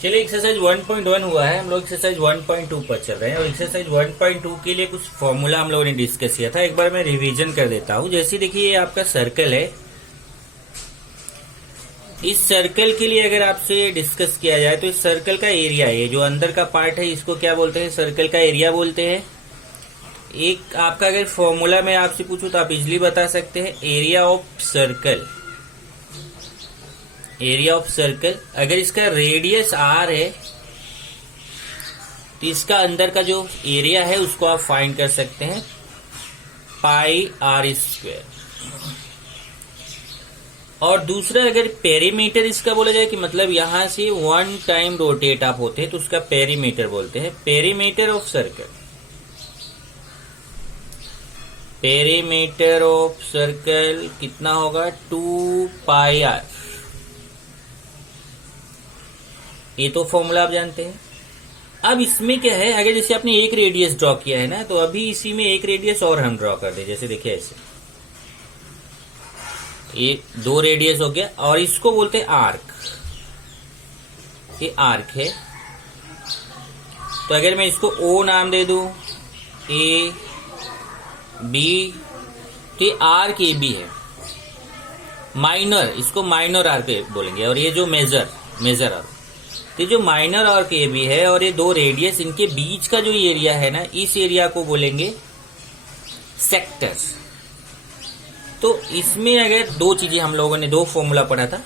चलिए एक्सरसाइज 1.1 हुआ है, हम लोग एक्सरसाइज 1.2 पर चल रहे हैं और एक्सरसाइज 1.2 के लिए कुछ फॉर्मूला हम लोगों ने डिस्कस किया था। एक बार मैं रिवीजन कर देता हूं। जैसे देखिए ये आपका सर्कल है, इस सर्कल के लिए अगर आपसे डिस्कस किया जाए तो इस सर्कल का एरिया, ये जो अंदर का पार्ट है इसको क्या बोलते हैं? सर्कल का एरिया बोलते हैं। एक आपका अगर फॉर्मूला मैं आपसे पूछूं तो आप इजिली बता सकते हैं, area of circle. Area of circle, अगर इसका रेडियस आर है तो इसका अंदर का जो एरिया है उसको आप फाइंड कर सकते हैं, पाई आर स्क्वायर। और दूसरा अगर पेरीमीटर इसका बोला जाए कि मतलब यहां से 1 टाइम रोटेट आप होते हैं तो उसका पेरीमीटर बोलते हैं। Perimeter of circle, perimeter of circle कितना होगा? 2 पाई आर। ये तो फॉर्मूला आप जानते हैं। अब इसमें क्या है, अगर जैसे आपने एक रेडियस ड्रॉ किया है ना, तो अभी इसी में एक रेडियस और हम ड्रॉ कर दे। जैसे देखिए ऐसे ये 2 रेडियस हो गया और इसको बोलते हैं आर्क। ये आर्क है, तो अगर मैं इसको ओ नाम दे दूं, ए बी, तो ये आर्क ए बी है। माइनर, इसको माइनर आर्क बोलेंगे। और ये जो मेजर आर्क, तो जो माइनर आर्क ए बी है और ये 2 रेडियस, इनके बीच का जो एरिया है ना, इस एरिया को बोलेंगे सेक्टर। तो इसमें अगर 2 चीजें हम लोगों ने 2 फॉर्मूला पढ़ा था।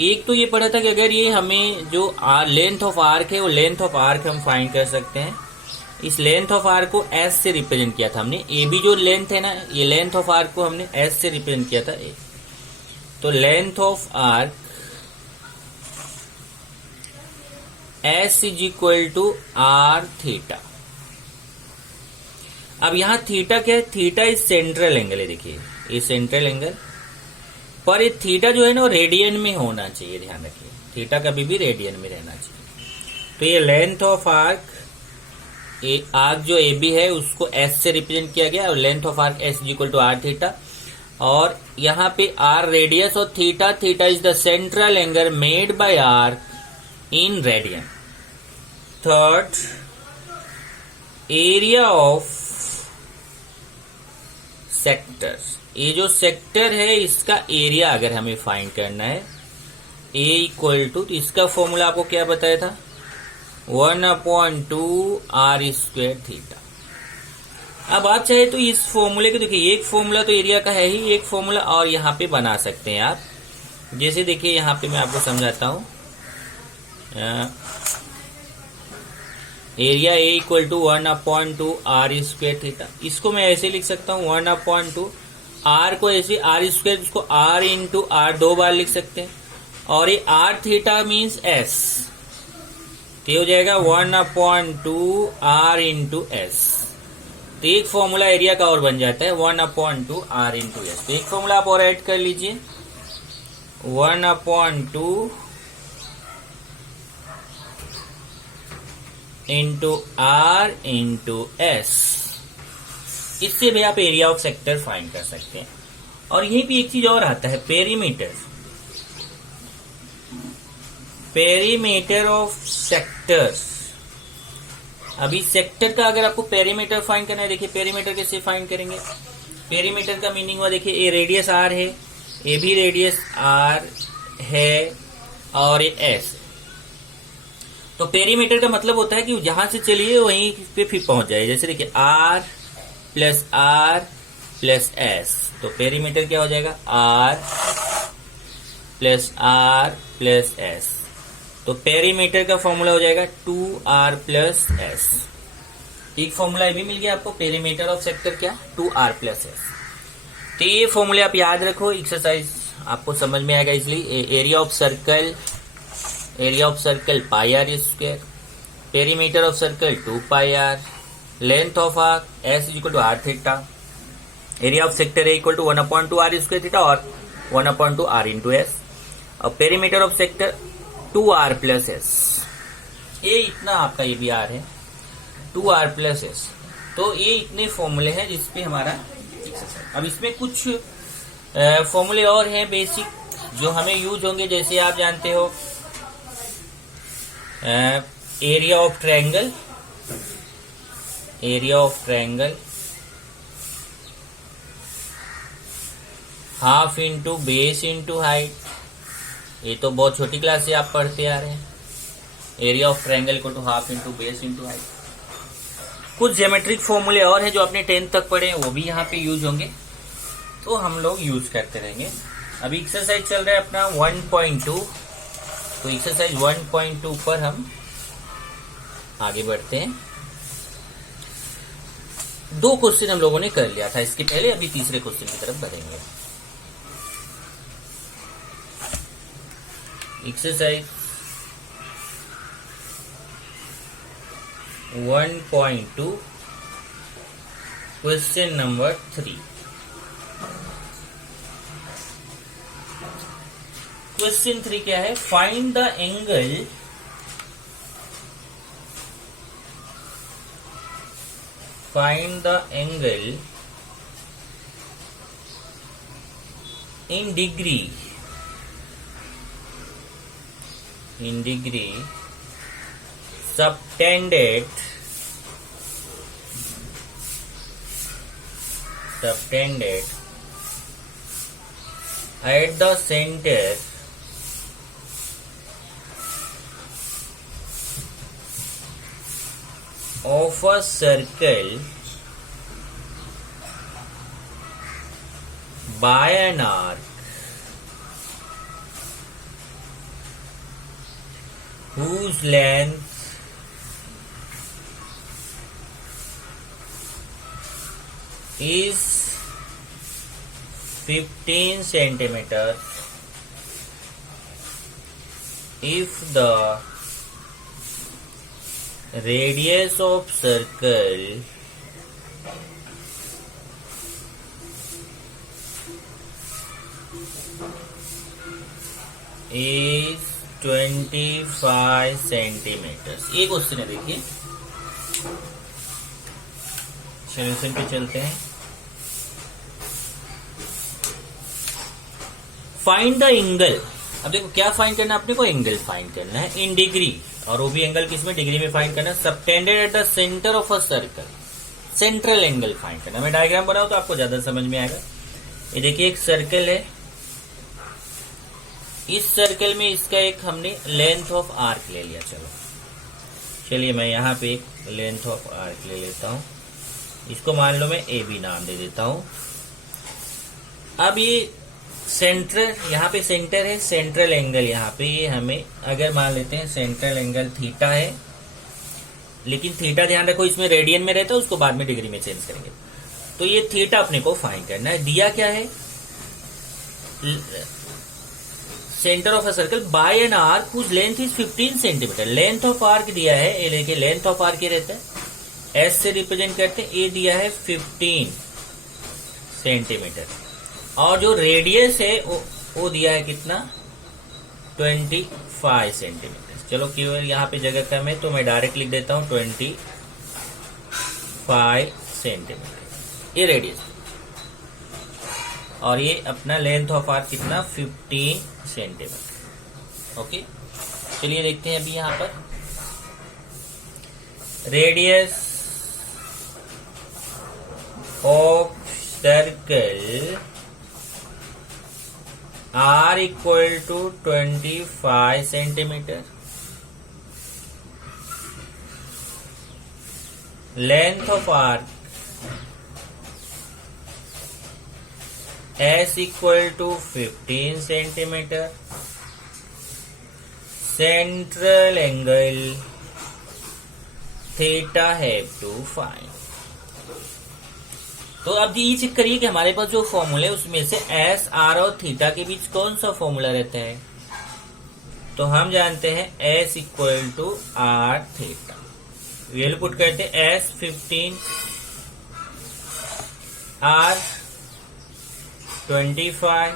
एक तो ये पढ़ा था कि अगर ये हमें जो लेंथ ऑफ आर्क है वो लेंथ ऑफ आर्क हम फाइंड कर सकते हैं। इस लेंथ ऑफ आर्क को एस से रिप्रेजेंट किया था हमने। ए बी जो लेंथ है ना, ये लेंथ ऑफ आर्क को हमने एस से रिप्रेजेंट किया था। तो length of arc S is equal to R theta. अब यहां थीटा क्या है? थीटा इज सेंट्रल एंगल है। देखिए ये सेंट्रल एंगल, पर ये थीटा जो है ना वो रेडियन में होना चाहिए, ध्यान रखिए। थीटा कभी भी रेडियन में रहना चाहिए। तो ये लेंथ ऑफ आर्क, ये आर्क जो ए बी है उसको एस से रिप्रेजेंट किया गया और length of arc S is equal to R theta. और यहाँ पे आर रेडियस और theta is the central angle made by arc in radian. Third, area of sector. ये जो सेक्टर है इसका एरिया अगर हमें फाइंड करना है, A इक्वल टू, तो इसका फॉर्मूला आपको क्या बताया था? 1/2 आर स्क्वायर थीटा। अब आप चाहे तो इस फॉर्मूले के, देखिए एक फॉर्मूला तो एरिया का है ही, एक फॉर्मूला और यहाँ पे बना सकते हैं आप। जैसे देखिए यहाँ पे मैं आपको समझाता हूं। Area A equal to 1/2 R square theta. इसको मैं ऐसे लिख सकता हूँ 1/2 आर को ऐसे आर स्क्वायर, इसको आर इंटू आर 2 बार लिख सकते हैं। और ये आर थीटा मीन्स एस, तो हो जाएगा 1/2 आर इंटू एस। तो एक फॉर्मूला एरिया का और बन जाता है 1/2 आर इंटू एस। तो एक फॉर्मूला आप और ऐड कर लीजिए, 1/2 इंटू आर इंटू एस। इससे भी आप एरिया ऑफ सेक्टर फाइंड कर सकते हैं। और यहीं भी एक चीज और आता है, पेरीमीटर। Perimeter of sector. अभी सेक्टर का अगर आपको पेरीमीटर फाइंड करना है, देखिए पेरीमीटर कैसे फाइंड करेंगे? पेरीमीटर का मीनिंग हुआ, देखिए ए रेडियस आर है, ए भी रेडियस आर है और ये एस। तो पेरीमीटर का मतलब होता है कि जहां से चलिए वहीं पे फिर पहुंच जाए। जैसे देखिए आर प्लस एस, तो पेरीमीटर क्या हो जाएगा? R plus S. तो पेरीमीटर का फॉर्मूला हो जाएगा 2r प्लस एस। एक फॉर्मूला ये भी मिल गया आपको, पेरीमीटर ऑफ सेक्टर क्या? 2r plus S. तो ये फॉर्मूले आप याद रखो, एक्सरसाइज आपको समझ में आएगा इसलिए। Area of circle pi R square, perimeter of circle 2 pi R, length of arc S equal to R theta, area of sector A equal to 1/2 R square theta और 1/2 आर इंटू एस। और perimeter of sector 2r plus S. ये इतना आपका ये भी are है, 2r plus S. तो ये इतने फॉर्मूले हैं जिसपे हमारा एक्सरसाइज। अब इसमें कुछ फॉर्मूले और हैं बेसिक जो हमें यूज होंगे। जैसे आप जानते हो area of triangle, area of triangle half into base into height. ये तो बहुत छोटी क्लास से आप पढ़ते आ रहे हैं। एरिया ऑफ ट्रायंगल को two half into base into height. कुछ ज्योमेट्रिक फॉर्मूले और हैं जो आपने 10th तक पढ़े हैं, वो भी यहाँ पे यूज होंगे, तो हम लोग यूज करते रहेंगे। अभी एक्सरसाइज चल रहा है अपना 1.2, तो एक्सरसाइज 1.2 पर हम आगे बढ़ते हैं। 2 क्वेश्चन हम लोगों ने कर लिया था इसके पहले, अभी तीसरे क्वेश्चन की तरफ बढ़ेंगे। Exercise 1.2 question number 3। क्वेश्चन 3 क्या है? Find the angle in degree subtended at the center of a circle by an arc whose length is 15 centimeters if the radius of circle is 25 centimetre. ये question है, देखिए solution पे चलते हैं। Find the angle. अब देखो क्या find करना है अपने को? एंगल फाइंड करना है इन डिग्री, और वो भी एंगल किसमें? डिग्री में फाइंड करना है। Subtended at the centre of a circle, central angle find करना। मैं डायग्राम बनाऊं तो आपको ज्यादा समझ में आएगा। ये देखिए एक सर्कल है, इस सर्कल में इसका एक हमने लेंथ ऑफ आर्क ले लिया। चलिए मैं यहाँ पे एक लेंथ ऑफ आर्क ले लेता हूँ, इसको मान लो मैं ए बी नाम दे देता हूँ। अब ये सेंटर, यहाँ पे सेंटर है, सेंट्रल एंगल यहाँ पे ये हमें अगर मान लेते हैं सेंट्रल एंगल थीटा है, लेकिन थीटा ध्यान रखो इसमें रेडियन में रहता है, उसको बाद में डिग्री में चेंज करेंगे। तो ये थीटा अपने को फाइंड करना है। दिया क्या है? Centre of a circle by an arc whose length is 15 centimetre. Length of arc दिया है, ये देखिए लेंथ ऑफ आर्क ये रहता है, एस से रिप्रेजेंट करते हैं। ये दिया है 15 सेंटीमीटर, और जो रेडियस है वो दिया है कितना? 25 सेंटीमीटर। चलो केवल यहाँ पे जगह कम है तो मैं डायरेक्ट लिख देता हूँ 25 सेंटीमीटर, ये रेडियस। और ये अपना लेंथ ऑफ आर्क कितना? 15 सेंटीमीटर। ओके, चलिए देखते हैं अभी यहाँ पर radius of circle R equal to 25 centimetre, length of arc S equal to 15 centimetre, central angle theta have to find. तो अब ये चेक करिए कि हमारे पास जो फॉर्मूला है उसमें से एस, आर और थीटा के बीच कौन सा फॉर्मूला रहता है? तो हम जानते हैं S equal to R theta. Value put करते हैं एस 15, आर 25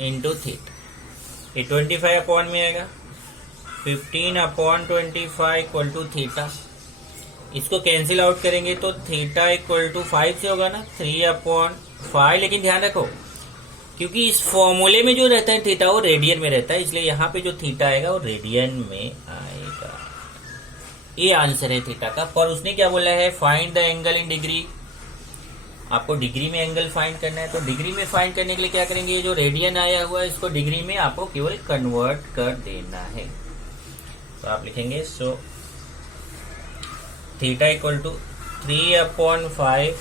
इंटू थीटा। ये 25 अपॉन में आएगा, 15 अपॉन 25 इक्वल टू थीटा। इसको कैंसिल आउट करेंगे तो थीटा इक्वल टू 5 से होगा ना, 3 अपॉन 5। लेकिन ध्यान रखो क्योंकि इस फॉर्मूले में जो रहता है थीटा वो रेडियन में रहता है, इसलिए यहाँ पे जो थीटा आएगा वो रेडियन में आएगा। ये आंसर है थीटा का। पर उसने क्या बोला है, find the angle in degree. आपको डिग्री में एंगल फाइंड करना है, तो डिग्री में फाइंड करने के लिए क्या करेंगे, ये जो रेडियन आया हुआ है इसको डिग्री में आपको केवल कन्वर्ट कर देना है। तो आप लिखेंगे सो थीटा इक्वल टू 3/5,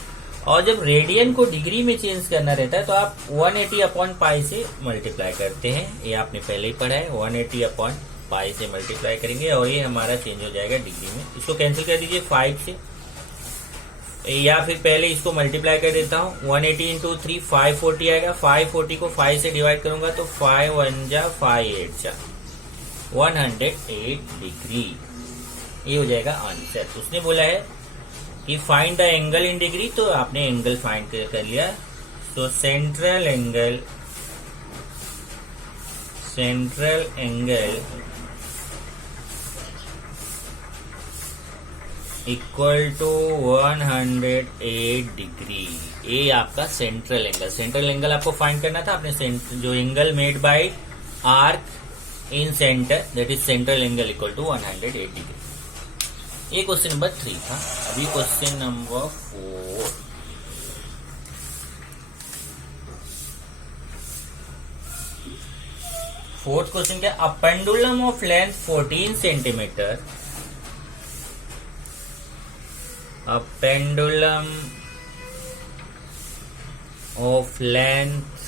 और जब रेडियन को डिग्री में चेंज करना रहता है तो आप 180/π से मल्टीप्लाई करते हैं। ये आपने पहले ही पढ़ा है, 180/π से मल्टीप्लाई करेंगे और ये हमारा चेंज हो जाएगा डिग्री में। इसको कैंसिल कर दीजिए 5 से, या फिर पहले इसको मल्टीप्लाई कर देता हूँ। 180 इंटू 3 540 आएगा। 540 को 5 से डिवाइड करूंगा तो 5 1 जा 5 8 जा 108 डिग्री। ये हो जाएगा आंसर। उसने बोला है कि find the angle in degree, तो आपने एंगल फाइंड कर लिया। तो central angle equal to 108 degree. ये आपका सेंट्रल एंगल आपको फाइंड करना था। आपने जो angle made by arc in centre, that is central angle equal to 108 degree. ये क्वेश्चन नंबर 3 था। अभी क्वेश्चन नंबर 4। फोर्थ क्वेश्चन क्या, a pendulum of length 14 centimetre, a pendulum of length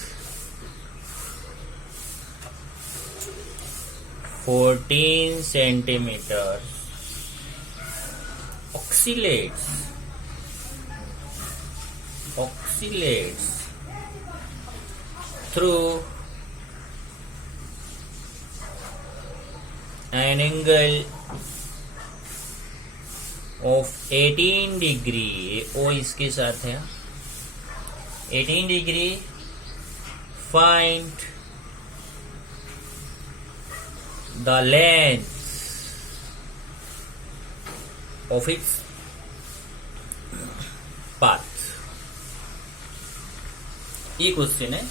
14 centimeters oscillates through an angle of 18 degree. ओ इसके साथ है 18 degree. Find the length of its path. ये question है।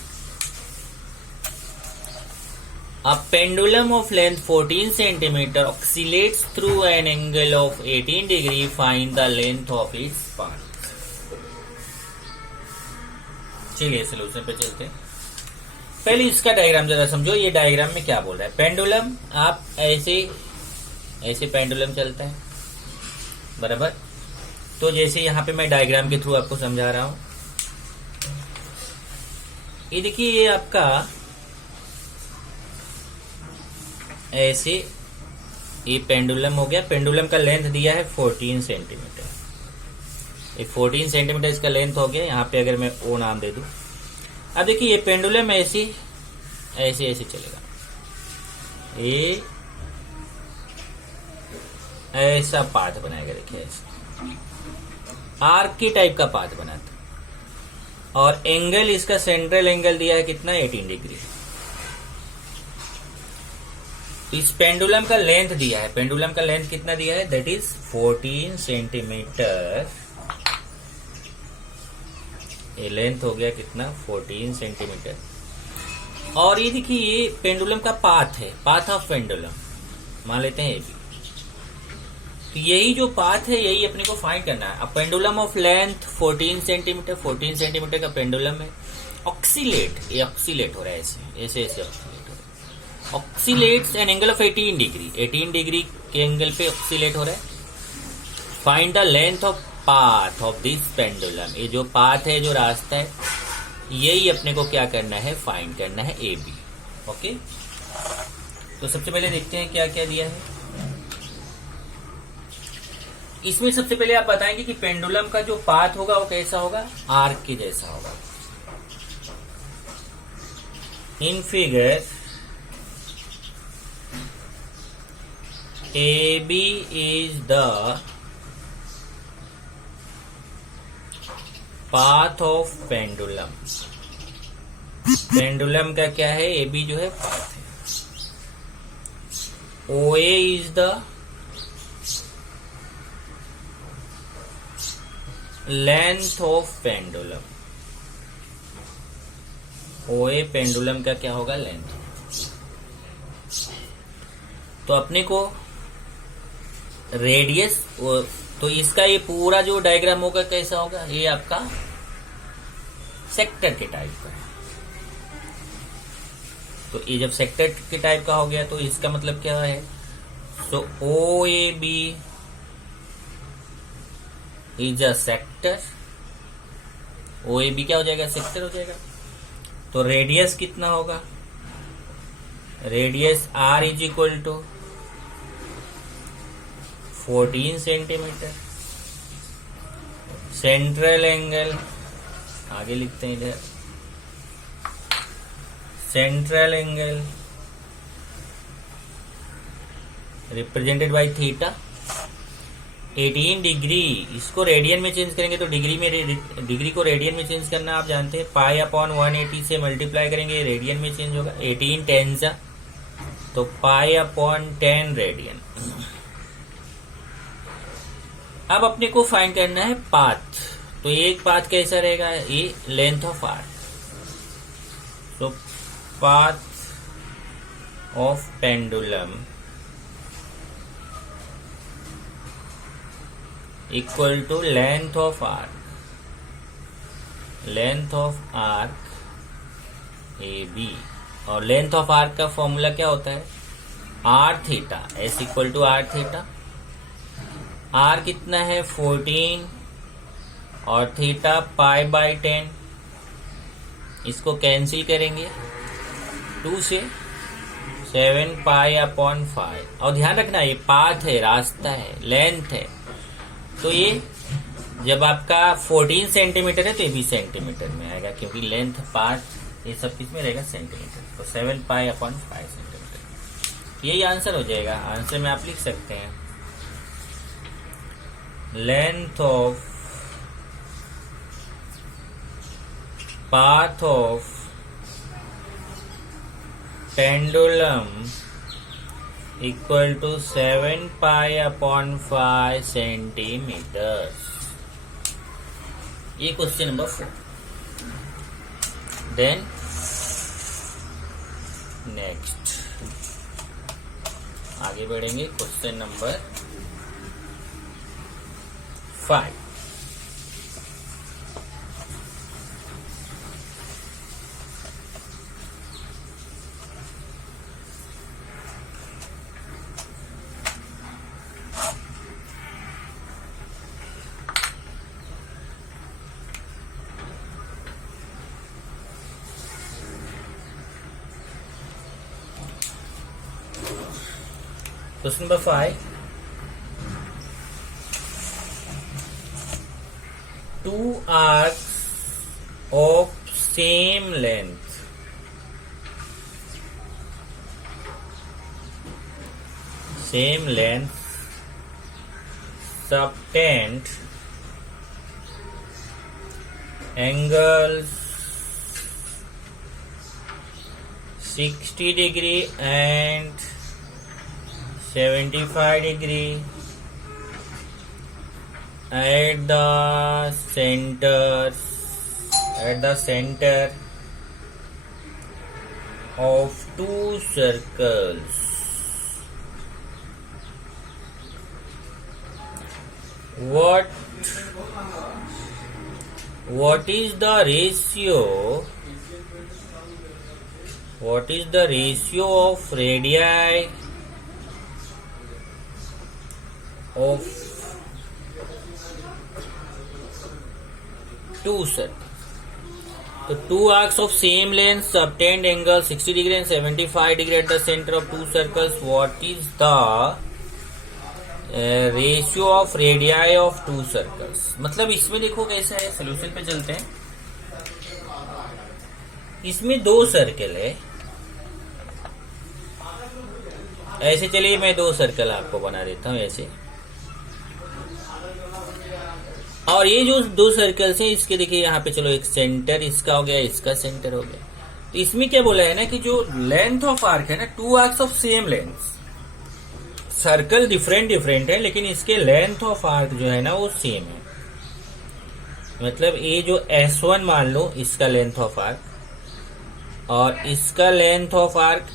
A pendulum of length 14 centimeter oscillates through an angle of 18 degree. Find the length of its path. चलिए solution पे चलते हैं। पहले इसका डायग्राम जरा समझो। ये डायग्राम में क्या बोल रहा है, पेंडुलम, आप ऐसे पेंडुलम चलता है बराबर। तो जैसे यहाँ पे मैं डायग्राम के थ्रू आपको समझा रहा हूं। ये देखिए, ये आपका ऐसे ये पेंडुलम हो गया। पेंडुलम का लेंथ दिया है 14 सेंटीमीटर। ये 14 सेंटीमीटर इसका लेंथ हो गया। यहाँ पे अगर मैं ओ नाम दे दूं, अब देखिए ये पेंडुलम ऐसे चलेगा। ये ऐसा पाथ बनाएगा, देखिए ऐसा आर्क की टाइप का पाथ बनाता। और एंगल इसका सेंट्रल एंगल दिया है कितना, 18 डिग्री। इस पेंडुलम का लेंथ दिया है, पेंडुलम का लेंथ कितना दिया है, दैट इज 14 सेंटीमीटर। ये लेंथ हो गया कितना, 14 सेंटीमीटर। और ये देखिए, ये पेंडुलम का पाथ है, पाथ ऑफ पेंडुलम मान लेते हैं ये भी। तो यही जो पाथ है यही अपने को फाइंड करना है। अब pendulum of length 14 centimetre, 14 centimetre का पेंडुलम है। ये ऑक्सीलेट हो रहा है, ऐसे ऑक्सीलेट हो रहा है। Oxalates an angle of 18 degree, 18 degree के एंगल पे ऑक्सीलेट हो रहा है। Find the length of path of this pendulum. ये जो पाथ है, जो रास्ता है, यही अपने को क्या करना है, फाइंड करना है, ए बी। ओके, तो सबसे पहले देखते हैं क्या क्या दिया है इसमें। सबसे पहले आप बताएंगे कि पेंडुलम का जो पाथ होगा वो कैसा होगा, आर्क के जैसा होगा। In figure AB is the path of pendulum। Pendulum का क्या है, AB जो है पाथ है। OA is the length of pendulum। O A pendulum का क्या होगा, लेंथ। तो अपने को रेडियस, तो इसका ये पूरा जो डायग्राम होगा कैसा होगा, ये आपका सेक्टर के टाइप का है। तो ये जब सेक्टर के टाइप का हो गया तो इसका मतलब क्या है, so O A B is a sector. O A B क्या हो जाएगा, सेक्टर हो जाएगा। तो रेडियस कितना होगा, radius R is equal to 14 centimetre. Central angle आगे लिखते हैं इधर, central angle represented by theta 18 degree. इसको रेडियन में चेंज करेंगे तो डिग्री को रेडियन में चेंज करना आप जानते हैं, पाई अपॉन 180 से मल्टीप्लाई करेंगे, रेडियन में चेंज होगा। 18 टेन जा तो पाई अपॉन 10 रेडियन। अब अपने को फाइंड करना है पाथ। तो एक पाथ कैसा रहेगा, ये लेंथ ऑफ आर्क। तो path of pendulum equal to length of arc, length of arc A B. और लेंथ ऑफ आर्क का फॉर्मूला क्या होता है, R theta, S equal to R theta. R कितना है 14 और थीटा पाई बाय 10। इसको कैंसिल करेंगे 2 से 7 पाई अपॉन 5। और ध्यान रखना ये पाथ है, रास्ता है, लेंथ है। तो ये जब आपका 14 सेंटीमीटर है तो ये भी सेंटीमीटर में आएगा, क्योंकि लेंथ पाथ ये सब किस में रहेगा, सेंटीमीटर। तो 7 पाई अपॉन 5 सेंटीमीटर, यही आंसर हो जाएगा। आंसर में आप लिख सकते हैं length of path of pendulum equal to 7 pi upon 5 centimetre. ये क्वेश्चन नंबर 4। देन नेक्स्ट आगे बढ़ेंगे, question number 5। Question number 5. Two arcs of same length subtend angles 60 degree and 75 degree at the center of two circles. What is the ratio? What is the ratio of radii of two circles? So two arcs of same length subtend angle 60 degree and 75 degree at the center of two circles. What is the ratio of radii of two circles? मतलब इसमें देखो कैसा है, solution पे चलते हैं। इसमें 2 circle है, ऐसे चलिए मैं 2 सर्कल आपको बना देता हूं ऐसे। और ये जो 2 सर्कल्स हैं इसके देखिए यहाँ पे, चलो एक सेंटर इसका हो गया, इसका सेंटर हो गया। तो इसमें क्या बोला है ना कि जो लेंथ ऑफ आर्क है ना, 2 arcs of same length. Circle different है लेकिन इसके लेंथ ऑफ आर्क जो है ना वो सेम है। मतलब ये जो S1 मान लो, इसका लेंथ ऑफ आर्क और इसका लेंथ ऑफ आर्क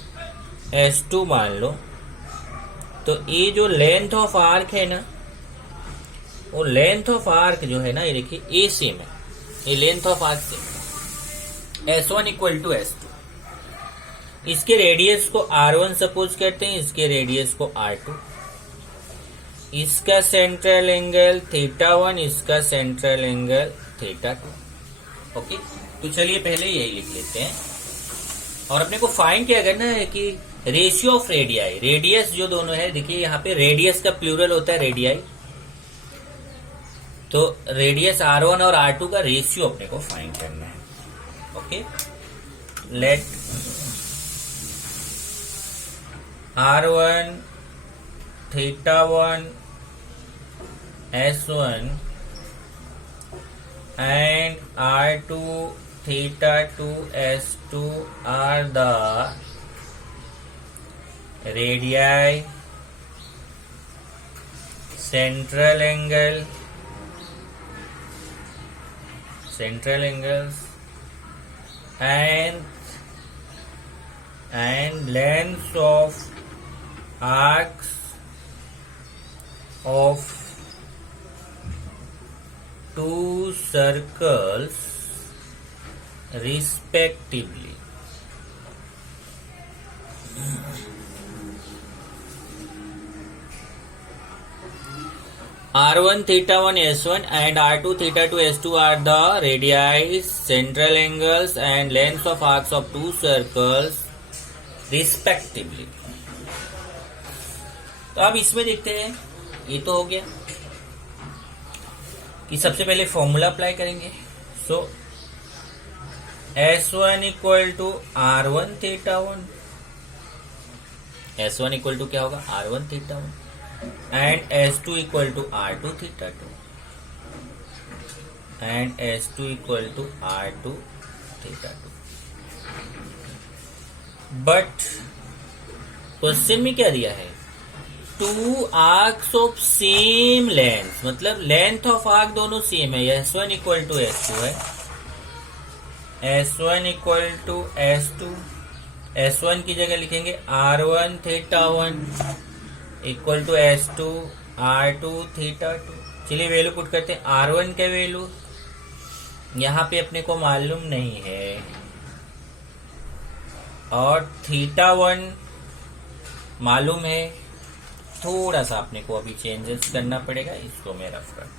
S2 मान लो, तो ये जो लेंथ ऑफ आर्क है ना, वो लेंथ ऑफ आर्क जो है ना, ये देखिए ए सेम है, ये लेंथ ऑफ आर्क सेम है, S1 इक्वल टू S2। इसके रेडियस को R1 सपोज करते हैं, इसके रेडियस को R2। इसका सेंट्रल एंगल θ1, इसका सेंट्रल एंगल θ2। ओके, तो चलिए पहले यही लिख लेते हैं। और अपने को फाइंड क्या करना है कि रेशियो ऑफ रेडियाई, रेडियस जो दोनों है, देखिए यहाँ पे रेडियस का प्लूरल होता है रेडियाई, तो रेडियस R1 और R2 का रेशियो अपने को फाइंड करना है। Okay, let R1 θ1 S1 and R2 θ2 S2 are the radii, central angles and lengths of arcs of two circles respectively. R1 θ1 S1 and R2 θ2 S2 are the radii, central angles and lengths of arcs of two circles respectively. तो अब इसमें देखते हैं, ये तो हो गया कि सबसे पहले फॉर्मूला अप्लाई करेंगे। So S1 equal to R1 θ1, S1 equal to क्या होगा R1 θ1 and S2 equal to R2 θ2 and S2 equal to R2 θ2। But question में क्या दिया है, two arcs of same length, मतलब लेंथ ऑफ आर्क दोनों same है। S1 इक्वल टू S2 है, S1 equal to S2, S1 की जगह लिखेंगे R1 θ1 equal to S2 R2 θ2। चलिए वैल्यू पुट करते हैं। R1 का वैल्यू यहाँ पे अपने को मालूम नहीं है, और θ1 मालूम है। थोड़ा सा अपने को अभी चेंजेस करना पड़ेगा, इसको मैं रफ करता हूं।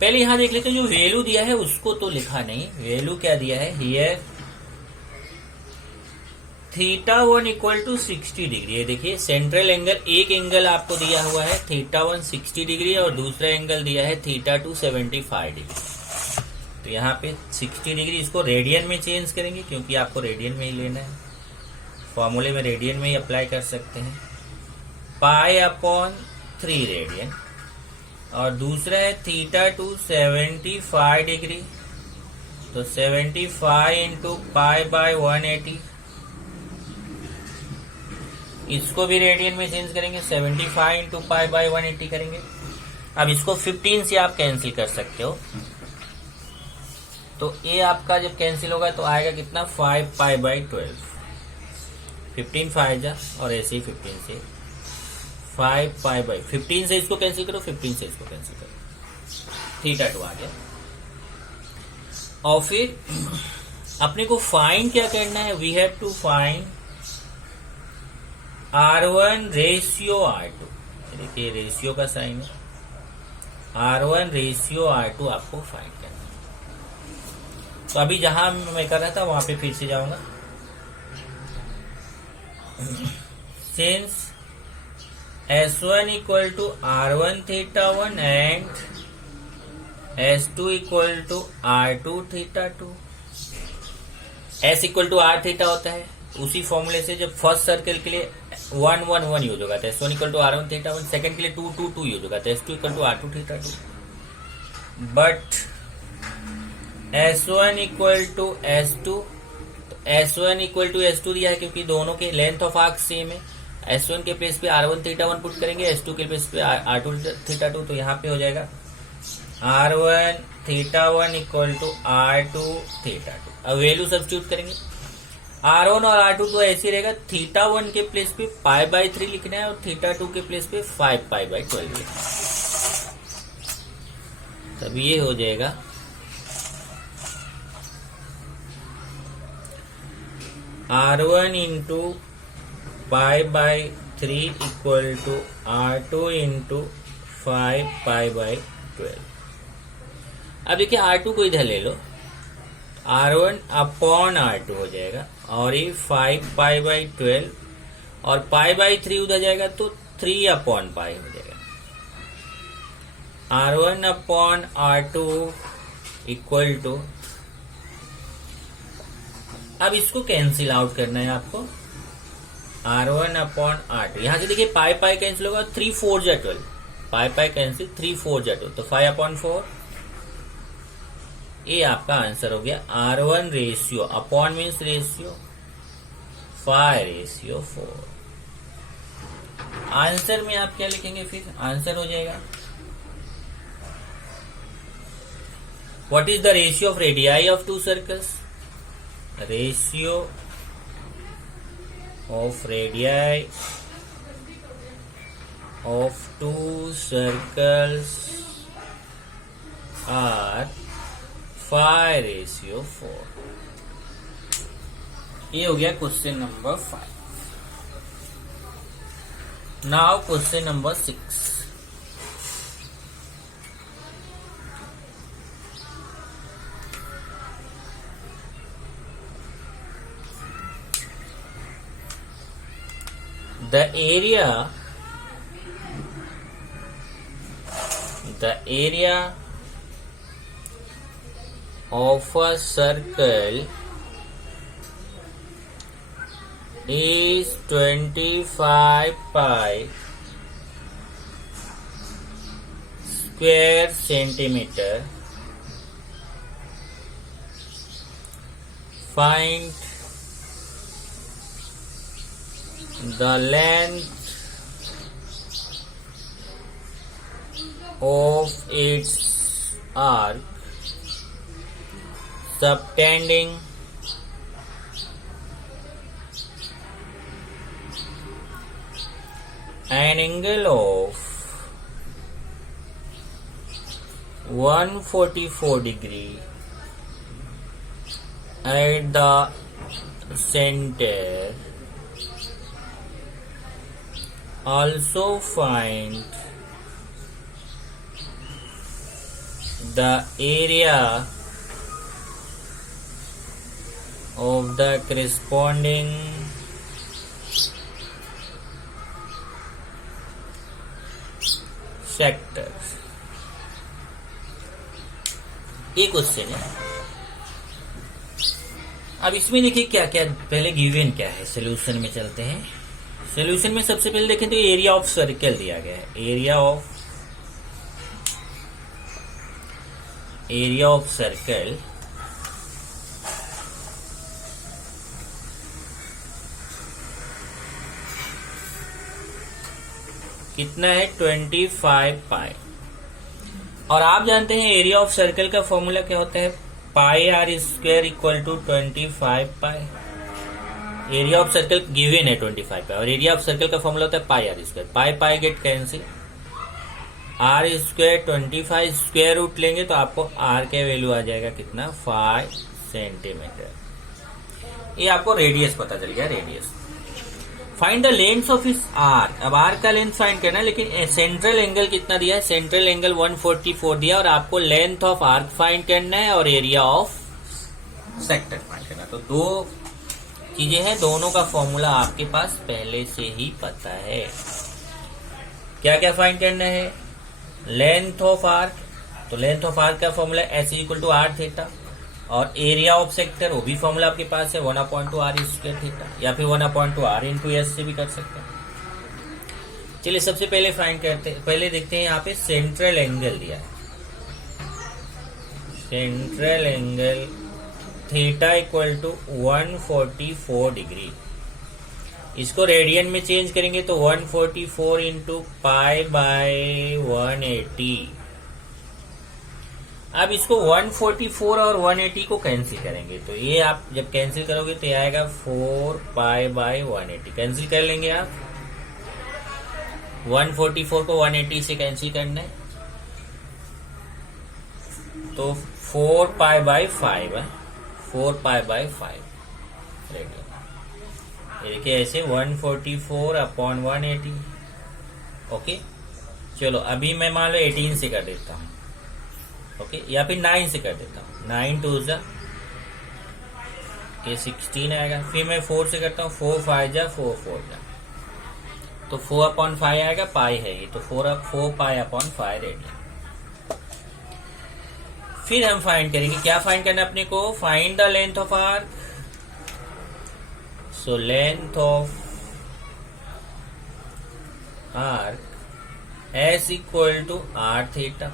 पहले यहां देख लेते हैं, जो वैल्यू दिया है उसको तो लिखा नहीं। वैल्यू क्या दिया है हियर, θ1 इक्वल टू 60 डिग्री। ये देखिए सेंट्रल एंगल, एक एंगल आपको दिया हुआ है θ1 60 डिग्री और दूसरा एंगल दिया है θ2 75 डिग्री। तो यहाँ पे 60 डिग्री, इसको रेडियन में चेंज करेंगे क्योंकि आपको रेडियन में ही लेना है। फॉर्मूले में रेडियन में ही अप्लाई कर सकते हैं, π/3 रेडियन। और दूसरा है θ2 75 डिग्री, तो 75 इंटू π/180, इसको भी रेडियन में चेंज करेंगे, 75 इंटू π/180 करेंगे। अब इसको 15 से आप कैंसिल कर सकते हो, तो ये आपका जब कैंसिल होगा तो आएगा कितना 5π/12। 15 5 जा, और ऐसे ही 15 से 5π/15 से इसको कैंसिल करो, 15 से इसको कैंसिल करो, θ2 आ गया। और फिर अपने को फाइंड क्या करना है, we have to find R1 ratio R2। देखिए रेशियो का साइन है, R1 रेशियो R2 आपको फाइंड करना है। तो अभी जहां मैं कर रहा था वहां पे फिर से जाऊंगा। Since S1 equal to R1 θ1 and S2 equal to R2 θ2, S equal to R theta होता है, उसी फॉर्मूले से जब फर्स्ट सर्कल के लिए 1 1 1 यूज होगा तो S1 equal to R1 θ1, second के लिए 2 2 2 यूज होगा तो S2 equal to R2 θ2। But S1 equal to S2, S1 equal to S2 दिया है क्योंकि दोनों के लेंथ ऑफ आर्क सेम है। S1 के प्लेस पे R1 θ1 पुट करेंगे, S2 के प्लेस पे R2 θ2, तो यहाँ पे हो जाएगा R1 θ1 इक्वल टू R2 θ2। अब वैल्यू सब्स्टिट्यूट करेंगे। R1 और R2 तो ऐसे रहेगा, θ1 के प्लेस पे π/3 लिखना है और θ2 के प्लेस पे 5π/12 लिखना है। तब ये हो जाएगा R1 into π/3 equal to R2 into 5π/12। अब देखिए R2 को इधर ले लो, R1 अपॉन R2 हो जाएगा और ये 5π/12 और π/3 उधर जाएगा तो 3 अपॉन π हो जाएगा। R1 upon R2 equal to, अब इसको कैंसिल आउट करना है आपको। R1 अपॉन R2, यहां से देखिए π कैंसिल होगा, 3 4 जा 12, π कैंसिल, 3 4 जा 12, तो 5/4। ये आपका आंसर हो गया। R1 ratio, upon means ratio, 5/4। Answer में आप क्या लिखेंगे, फिर आंसर हो जाएगा what is the ratio of radii of 2 circles. Ratio of radii of 2 circles are 5/4। ये हो गया question number 5। Now question number 6। The area of a circle is 25 pi square centimeter. Find the length of its arc subtending an angle of 144 degree at the center. Also find the area of the corresponding sectors। एक question है। अब इसमें देखिए क्या क्या, पहले given क्या है, सॉल्यूशन में चलते हैं। सॉल्यूशन में सबसे पहले देखें तो एरिया ऑफ सर्कल दिया गया है। एरिया ऑफ सर्कल कितना है, 25 पाई। और आप जानते हैं एरिया ऑफ सर्कल का फॉर्मूला क्या होता है, πr² equal to 25 pi. Area of circle given है 25 पाई और एरिया ऑफ सर्कल का फॉर्मूला होता है πr²। Pi get cancel, r² 25 square root लेंगे तो आपको r के वैल्यू आ जाएगा कितना, 5 सेंटीमीटर। ये आपको रेडियस पता चल गया, radius. Find the length of इस आर्क। अब आर्क का लेंथ फाइंड करना है, लेकिन सेंट्रल एंगल कितना दिया है, सेंट्रल एंगल 144 दिया और आपको लेंथ ऑफ आर्क फाइंड करना है और एरिया ऑफ सेक्टर फाइंड करना है। तो दो चीजें हैं, दोनों का फॉर्मूला आपके पास पहले से ही पता है। क्या क्या फाइंड करना है, लेंथ ऑफ आर्क, तो लेंथ ऑफ आर्क का formula S equal to r theta, और एरिया ऑफ सेक्टर वो भी फॉर्मूला आपके पास है 1/2r² थीटा, या फिर 1/2r इंटू s से भी कर सकते हैं। चलिए सबसे पहले फाइंड करते हैं, पहले देखते हैं यहाँ पे सेंट्रल एंगल दिया है। Central angle theta equal to 144 degree. इसको रेडियन में चेंज करेंगे तो 144 इंटू पाई बाय 180 अब इसको 144 और 180 को कैंसिल करेंगे, तो ये आप जब कैंसिल करोगे तो ये आएगा 4 पाई बाय 180। कैंसिल कर लेंगे आप, 144 को 180 से कैंसिल करना है, तो 4 पाई बाय 5 है, 4 पाई बाय 5 रेडियन। देखिए ऐसे 144 अपॉन 180। ओके, चलो अभी मैं मान लो 18 से कर देता हूँ, ओके, या फिर 9 से कर देता हूँ। 9 टू जा ये 16 आएगा, फिर मैं 4 से करता हूँ, 4 5 जा 4 4 जा, तो 4 अपॉन 5 आएगा, पाई है ये, तो 4 पाई अपॉन 5 रेडियन। फिर हम फाइंड करेंगे, क्या फाइंड करना है अपने को, find the length of arc. So length of arc S equal to R theta.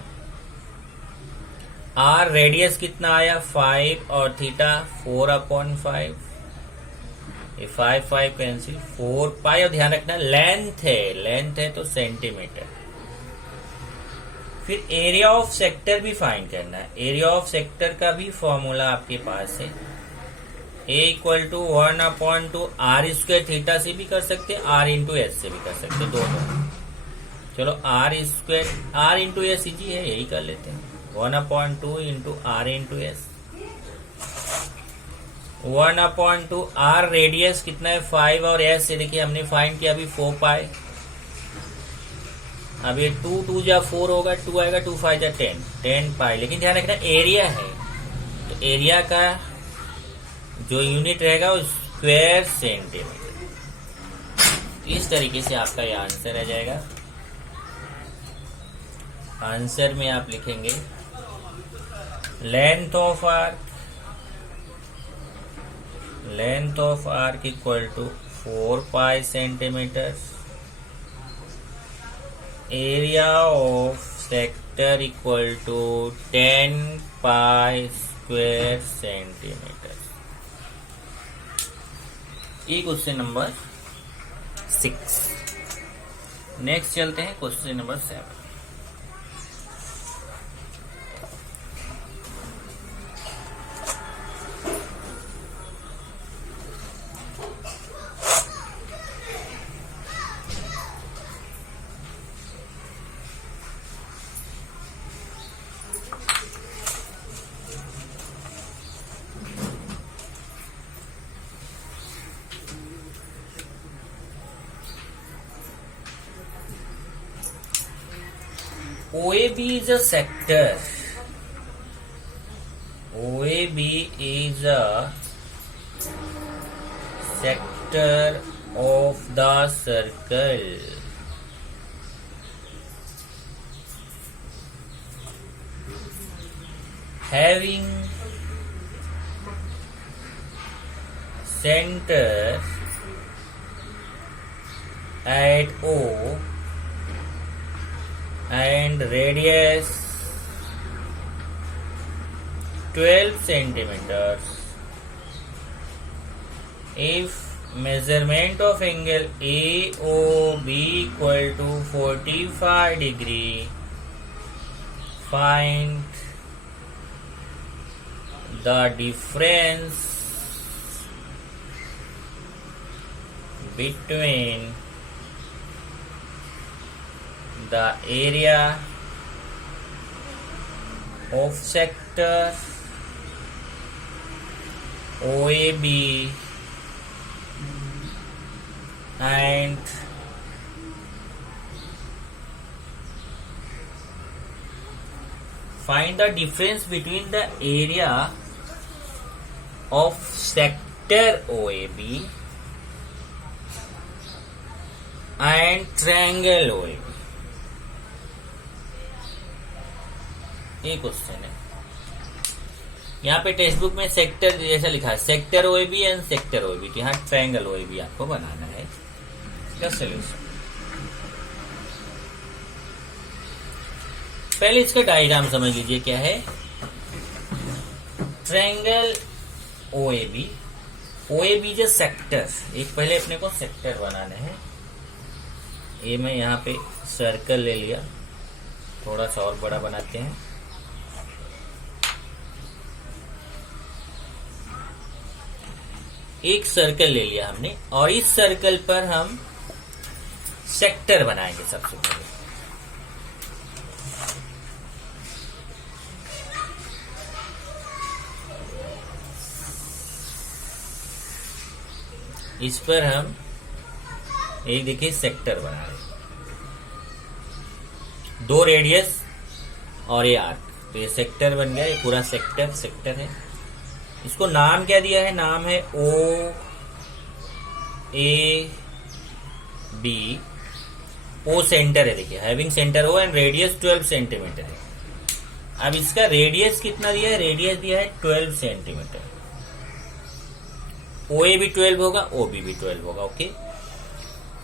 R radius कितना आया 5 और थीटा 4 अपॉन 5, ये 5 5 कैंसिल, 4 पाई, और ध्यान रखना लेंथ है तो सेंटीमीटर। फिर एरिया ऑफ सेक्टर भी फाइंड करना है। एरिया ऑफ सेक्टर का भी फॉर्मूला आपके पास है, A equal to 1 upon two r square, theta से भी कर सकते हैं, आर इंटू एस से भी कर सकते हैं, दोनों। चलो R square, R into S easy है, यही कर लेते हैं, 1 upon two into R into S. 1 upon two R radius कितना है 5, और एस से देखिए हमने फाइंड किया अभी 4 पाई। अब ये 2 2 जा 4 होगा, 2 आएगा, 2 5 जा 10 पाई। लेकिन ध्यान रखना एरिया है, तो एरिया का जो यूनिट रहेगा वो स्क्वायर सेंटीमीटर। इस तरीके से आपका ये आंसर आ जाएगा। आंसर में आप लिखेंगे length of arc equal to 4 pi centimetre, area of sector equal to 10 pi square centimetre. ये क्वेश्चन नंबर 6। नेक्स्ट चलते हैं question number 7। OAB is a sector. OAB is a sector of the circle having center at O and radius 12 centimeters. If measurement of angle AOB equal to 45 degree, find the difference between the area of sector OAB and find the difference between the area of sector OAB and triangle OAB। ये question है। यहाँ पे text book में sector जैसा लिखा है, sector OAB and sector OAB, तो यहाँ ट्रायंगल ओएबी आपको बनाना है। इसका सोल्यूशन, पहले इसका डायग्राम समझ लीजिए क्या है। ट्रायंगल ओएबी, ओएबी जो सेक्टर, एक पहले अपने को सेक्टर बनाना है। ये मैं यहाँ पे सर्कल ले लिया, थोड़ा सा और बड़ा बनाते हैं। एक सर्कल ले लिया हमने और इस सर्कल पर हम सेक्टर बनाएंगे सबसे पहले। इस पर हम एक देखिए सेक्टर बना रहे, 2 रेडियस और ये आर्क, तो ये सेक्टर बन गया, ये पूरा सेक्टर है। इसको नाम क्या दिया है? नाम है O A B. O centre है, देखिए having centre O and radius 12 centimetre है। अब इसका रेडियस कितना दिया है? रेडियस दिया है 12 सेंटीमीटर। ओ ए भी 12 होगा, ओ बी भी 12 होगा, ओके।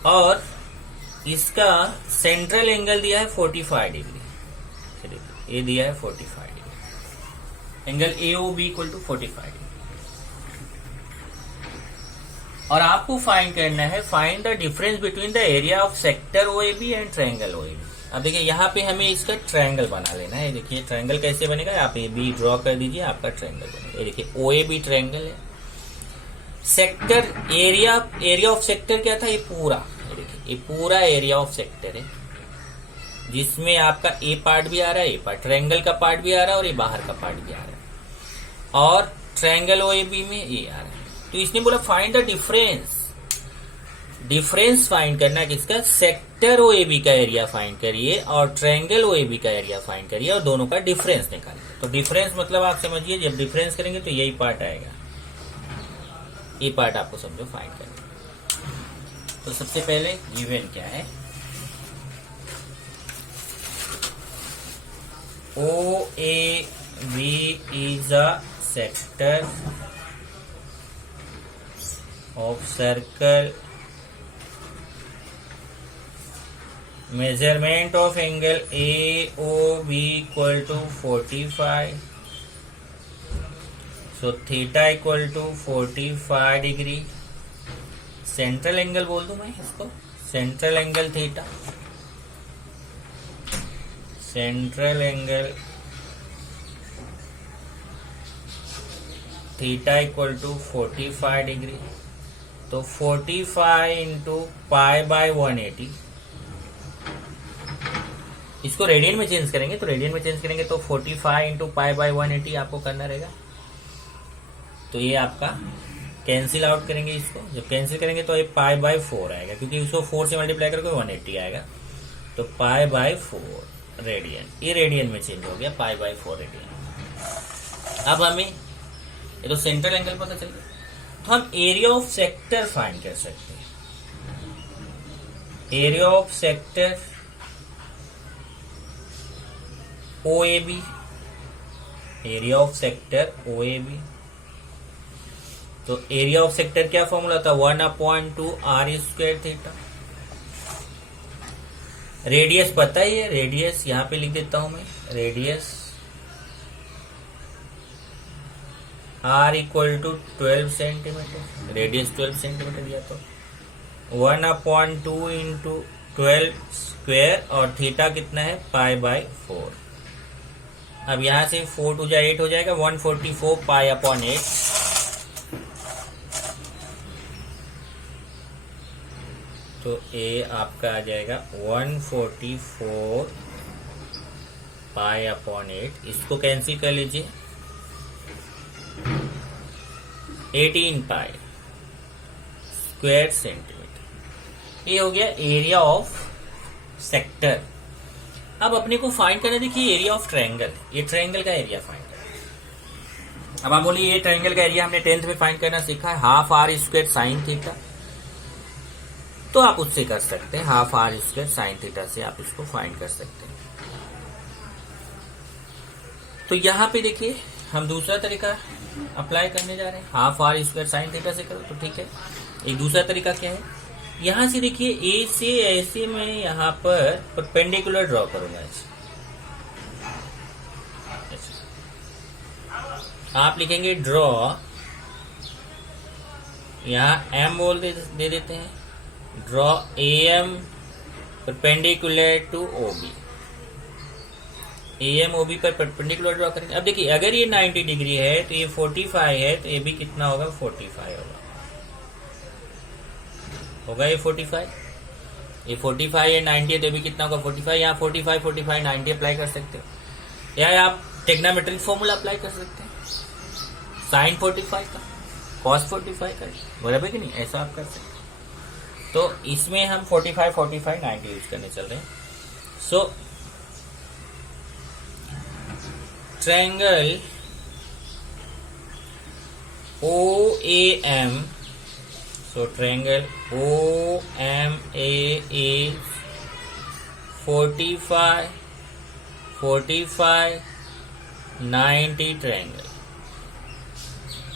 और इसका सेंट्रल एंगल दिया है 45 डिग्री, ये दिया है 45 degree, angle A O B equal to 45 degree. और आपको फाइंड करना है, find the difference between the area of sector O A B and triangle O A B. अब देखिए यहाँ पे हमें इसका ट्रायंगल बना लेना है। देखिए ट्रायंगल कैसे बनेगा, आप ए बी ड्रॉ कर दीजिए, आपका ट्रायंगल बनेगा। ये देखिए ओ ए बी ट्रायंगल है। सेक्टर एरिया ऑफ सेक्टर क्या था? ये पूरा, ये देखिए ये पूरा एरिया ऑफ सेक्टर है, जिसमें आपका ए पार्ट भी आ रहा है, ए पार्ट ट्रायंगल का पार्ट भी आ रहा है और ये बाहर का पार्ट भी आ रहा है, और ट्रायंगल ओ ए बी में ये आ रहा है। तो इसने बोला फाइंड द डिफरेंस फाइंड करना है किसका? सेक्टर ओ ए बी का एरिया फाइंड करिए और ट्रायंगल ओ ए बी का एरिया फाइंड करिए और दोनों का डिफरेंस निकालिए। तो डिफरेंस मतलब आप समझिए, जब डिफरेंस करेंगे तो यही पार्ट आएगा, ये पार्ट आपको समझो फाइंड करना। तो सबसे पहले गिवन क्या है? O A B is a sector of circle, measurement of angle AOB equal to 45, so theta equal to 45 degree। Central angle बोल दूं मैं इसको, central angle theta, central angle theta equal to 45 degree. तो 45 into pi by 180, इसको radian में change करेंगे, तो radian में चेंज करेंगे तो 45 इंटू पाई बाय 180 आपको करना रहेगा। तो ये आपका कैंसिल आउट करेंगे, इसको जब कैंसिल करेंगे तो ये पाई बाय 4 आएगा, क्योंकि इसको 4 से मल्टीप्लाई करके 180 आएगा। तो पाई बाय 4 रेडियन, ये रेडियन में चेंज हो गया, पाई बाय 4 रेडियन। अब हमें ये तो सेंट्रल एंगल पता चल गया, तो हम एरिया ऑफ सेक्टर फाइंड कर सकते हैं। Area of sector O A B, area of sector O A B. तो एरिया ऑफ सेक्टर क्या फॉर्मूला था? 1/2 आर स्क्वायर थीटा। रेडियस पता ही है, रेडियस यहां पे लिख देता हूं मैं, radius R equal to 12 centimetre, radius 12 centimetre दिया, तो 1/2 इंटू 12 स्क्वायर, और थीटा कितना है? Pi by 4। अब यहां से 4 टू 8 हो जाएगा, 144 पाई अपॉन 8। तो ये आपका आ जाएगा 144 पाई अपॉन 8। इसको कैंसिल कर लीजिए, 18 पाई स्क्वायर सेंटीमीटर। ये हो गया एरिया ऑफ सेक्टर। अब अपने को फाइंड करना, देखिए एरिया ऑफ ट्रायंगल, ये ट्रायंगल का एरिया फाइंड करना। अब आप बोलिए ये ट्रायंगल का एरिया हमने 10th में फाइंड करना सीखा है, half R square sine theta. तो आप उससे कर सकते हैं, half R square sine theta से आप इसको फाइंड कर सकते हैं। तो यहां पे देखिए हम दूसरा तरीका अप्लाई करने जा रहे हैं, half R square sine theta से करो तो ठीक है। एक दूसरा तरीका क्या है, यहां से देखिए ए से ऐसे मैं यहां पर परपेंडिकुलर ड्रॉ करूंगा ऐसे। आप लिखेंगे ड्रॉ, यहां एम बोल दे देते हैं, draw A M perpendicular to O B. A M O B पर परपेंडिकुलर ड्रॉ करेंगे। अब देखिए अगर ये 90 डिग्री है तो ये 45 है, तो ये भी कितना होगा? 45 होगा। होगा ये 45, ये 45 है 90 है तो भी कितना होगा 45। यहाँ 45 45 90 अप्लाई कर सकते हो, या आप टेक्नामेट्रिक फॉर्मूला अप्लाई कर सकते हैं, साइन 45 का कॉस 45 का, बराबर कि नहीं, ऐसा आप कर सकते हैं। तो इसमें हम 45 45 90 यूज करने चल रहे हैं। So triangle OAM, so triangle OMA is 45 45 90 triangle.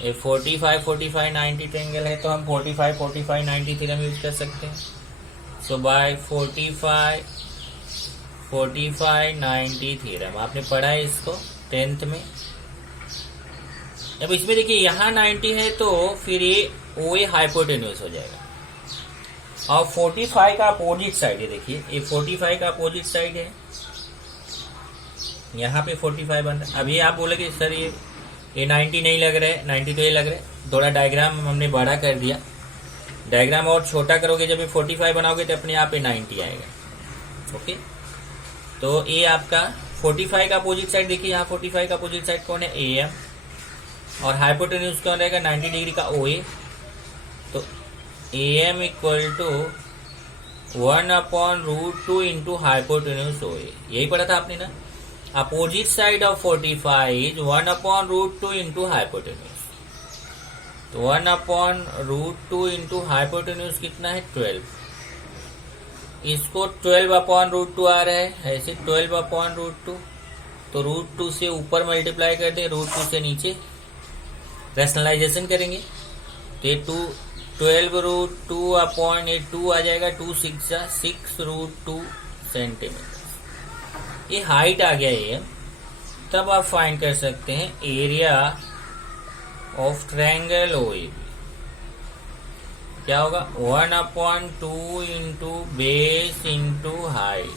ये 45 45 90 ट्रायंगल है तो हम 45 45 90 थ्योरम यूज कर सकते हैं। सो बाय 45 45 90 थ्योरम आपने पढ़ा है इसको 10th में। अब इसमें देखिए यहाँ 90 है तो फिर ये OA हाइपोटेन्यूस हो जाएगा, और 45 का अपोजिट साइड है, देखिए ये 45 का अपोजिट साइड है, यहाँ पे 45 बन रहा है। अभी आप बोलोगे सर ये 90 नहीं लग रहा है, 90 तो ये लग रहा है। थोड़ा डायग्राम हमने बड़ा कर दिया, डायग्राम और छोटा करोगे जब ये 45 बनाओगे तो अपने आप ये 90 आएगा। ओके, तो ये आपका 45 का अपोजिट साइड, देखिए यहाँ 45 का अपोजिट साइड कौन है, AM, और हाइपोटेन्यूस कौन रहेगा 90 डिग्री का OA। तो AM equal to 1/√2 into hypotenuse OA, यही पढ़ा था आपने ना। Opposite side of 45 is 1/√2 into hypotenuse, तो 1/√2 इंटू हाइपोटेन्यूस कितना है 12, इसको 12/√2 आ रहा है, ऐसे 12/√2, तो √2 से ऊपर मल्टीप्लाई कर दे, √2 से नीचे रैशनलाइजेशन करेंगे तो ये 12√2 अपॉन ये 2 आ जाएगा, 2 6√2 सेंटीमीटर। ये हाइट आ गया ये। तब आप फाइंड कर सकते हैं एरिया ऑफ ट्रायंगल OAB, क्या होगा 1/2 into base into height,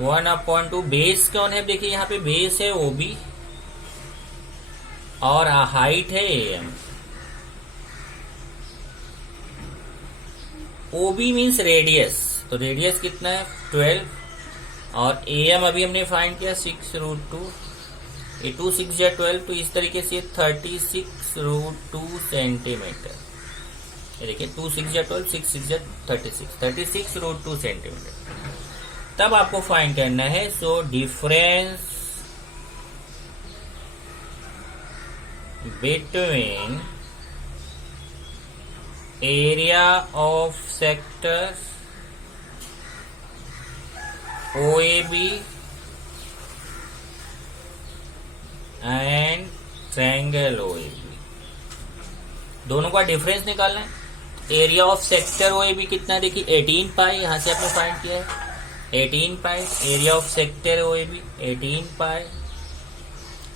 1/2 base कौन है, देखिए यहाँ पे बेस है OB और हाइट है AM। OB मीन्स रेडियस, तो रेडियस कितना है 12, और AM अभी हमने फाइंड किया 6√2, ये 2 6 या 12, तो इस तरीके से 36√2 सेंटीमीटर। ये देखिए 2 6 या 12, 6 6 या 36√2 सेंटीमीटर। तब आपको फाइंड करना है so difference between area of sector OAB and triangle OAB, दोनों का डिफरेंस निकालना है। एरिया ऑफ सेक्टर OAB कितना है, देखिए 18 पाई, यहां से आपने फाइंड किया है 18 पाई। एरिया ऑफ सेक्टर OAB 18 पाई,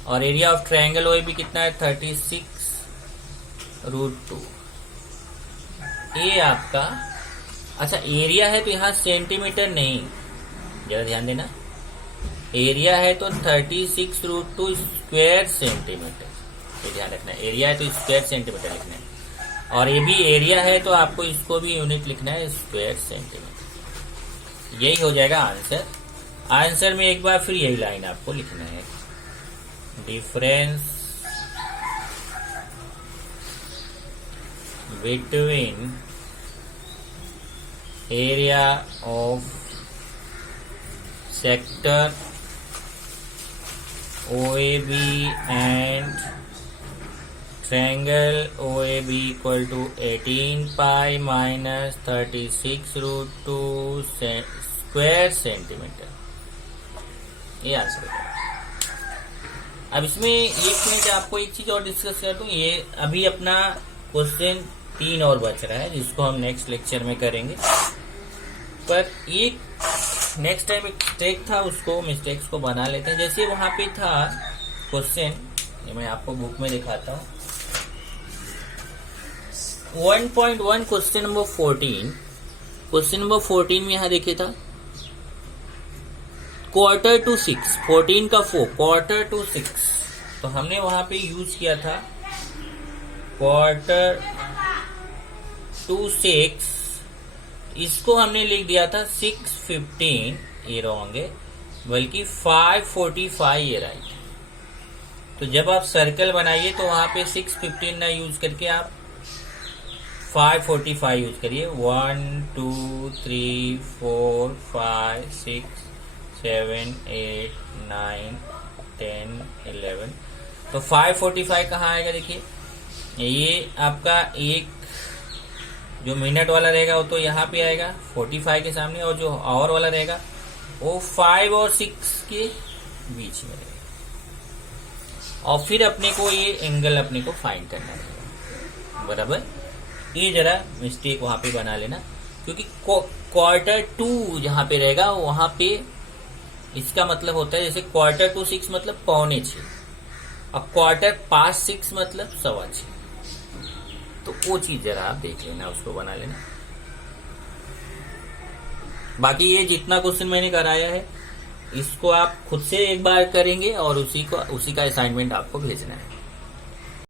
और एरिया ऑफ ट्रायंगल OAB कितना है 36√2। ये आपका अच्छा एरिया है तो यहाँ सेंटीमीटर नहीं, जरा ध्यान देना, एरिया है तो 36√2 स्क्वायर सेंटीमीटर, ये ध्यान रखना है। एरिया है तो स्क्वायर सेंटीमीटर लिखना है, और ये भी एरिया है तो आपको इसको भी यूनिट लिखना है स्क्वायर सेंटीमीटर। यही हो जाएगा आंसर। आंसर में एक बार फिर यही लाइन आपको लिखना है, difference between area of sector OAB and triangle OAB equal to 18 pi minus 36√2 square centimetre. ये आंसर है। अब इसमें एक मिनट आपको एक चीज और डिस्कस कर दूं, ये अभी अपना क्वेश्चन 3 और बच रहा है जिसको हम नेक्स्ट लेक्चर में करेंगे। पर एक नेक्स्ट टाइम एक मिस्टेक था, उसको मिस्टेक्स को बना लेते हैं। जैसे वहां पे था क्वेश्चन, ये मैं आपको बुक में दिखाता हूँ 1.1 क्वेश्चन नंबर 14। क्वेश्चन नंबर 14 में यहाँ देखिए था क्वार्टर टू 6, 14 का 4 क्वार्टर टू 6, तो हमने वहां पे यूज किया था क्वार्टर टू 6, इसको हमने लिख दिया था 6:15, ये रॉन्ग है, बल्कि 5:45 ये राइट। तो जब आप सर्कल बनाइए तो वहां पे 6:15 ना यूज करके आप 5:45 यूज करिए। 1 2 3 4 5 6 7 8 9 10 11। तो 5:45 कहाँ आएगा? देखिए, ये आपका एक जो मिनट वाला रहेगा वो तो यहाँ पे आएगा 45 के सामने, और जो आवर वाला रहेगा वो 5 और 6 के बीच में रहेगा। और फिर अपने को ये एंगल अपने को फाइंड करना रहेगा, बराबर। ये जरा मिस्टेक वहां पे बना लेना, क्योंकि क्वार्टर टू जहां पे रहेगा वहां पे इसका मतलब होता है, जैसे क्वार्टर टू 6 मतलब 5:45, और क्वार्टर पास्ट 6 मतलब 6:15। तो वो चीज जरा आप देख लेना, उसको बना लेना। बाकी ये जितना क्वेश्चन मैंने कराया है इसको आप खुद से एक बार करेंगे और उसी का असाइनमेंट आपको भेजना है।